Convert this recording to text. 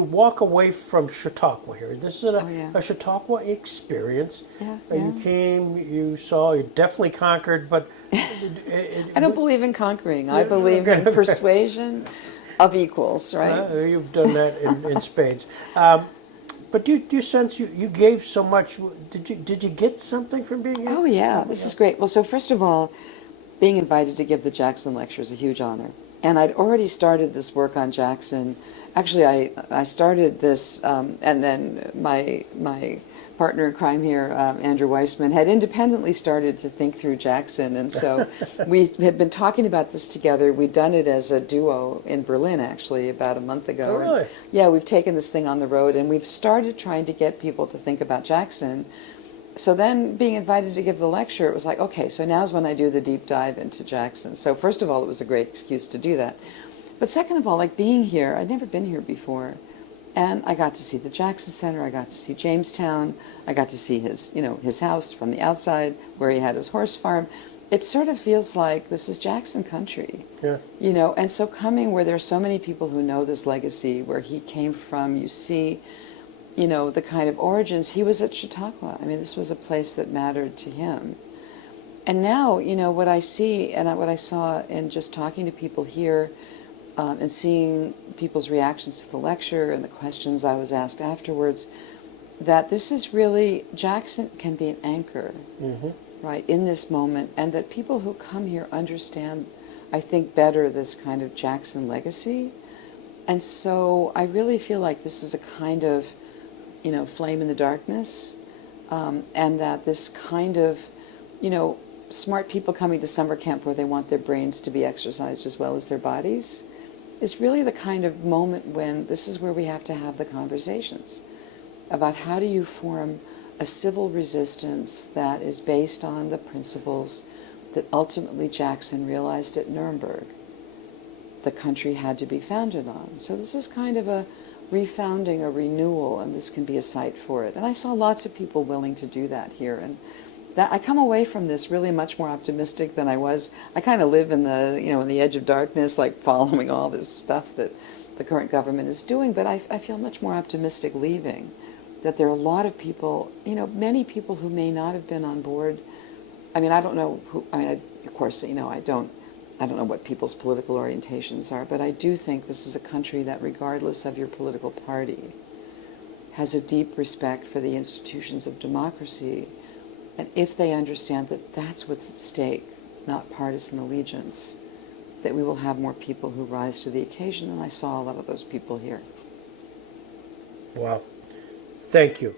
you walk away from Chautauqua here, this is Oh, yeah. a Chautauqua experience. Yeah, You came, you saw, you definitely conquered, but I don't believe in conquering. I believe in persuasion of equals, right? you've done that in spades. But do you sense you gave so much? Did you get something from being here? Oh, yeah, this is great. Well, so first of all, being invited to give the Jackson lecture is a huge honor. And I'd already started this work on Jackson. Actually, I started this, and then my partner in crime here, Andrew Weissman, had independently started to think through Jackson. And so we had been talking about this together. We'd done it as a duo in Berlin, actually, about a month ago. Oh, really? And yeah, we've taken this thing on the road, and we've started trying to get people to think about Jackson. So then being invited to give the lecture, it was like, okay, so now's when I do the deep dive into Jackson. So first of all, it was a great excuse to do that. But second of all, like being here, I'd never been here before. And I got to see the Jackson Center, I got to see Jamestown, I got to see his, his house from the outside where he had his horse farm. It sort of feels like this is Jackson country. Yeah. And so coming where there are so many people who know this legacy, where he came from, you see, the kind of origins. He was at Chautauqua. I mean, this was a place that mattered to him. And now, what I see and what I saw in just talking to people here and seeing people's reactions to the lecture and the questions I was asked afterwards, that this is really, Jackson can be an anchor, right, in this moment, and that people who come here understand, I think, better this kind of Jackson legacy. And so I really feel like this is a kind of flame in the darkness, and that this kind of, smart people coming to summer camp where they want their brains to be exercised as well as their bodies is really the kind of moment when this is where we have to have the conversations about how do you form a civil resistance that is based on the principles that ultimately Jackson realized at Nuremberg the country had to be founded on. So this is kind of a refounding, a renewal, and this can be a site for it. And I saw lots of people willing to do that here, and that I come away from this really much more optimistic than I was. I kind of live in the, in the edge of darkness, like following all this stuff that the current government is doing, but I feel much more optimistic leaving, that there are a lot of people, many people who may not have been on board. I mean, I don't know who, of course, I don't know what people's political orientations are, but I do think this is a country that, regardless of your political party, has a deep respect for the institutions of democracy. And if they understand that that's what's at stake, not partisan allegiance, that we will have more people who rise to the occasion. And I saw a lot of those people here. Wow. Thank you.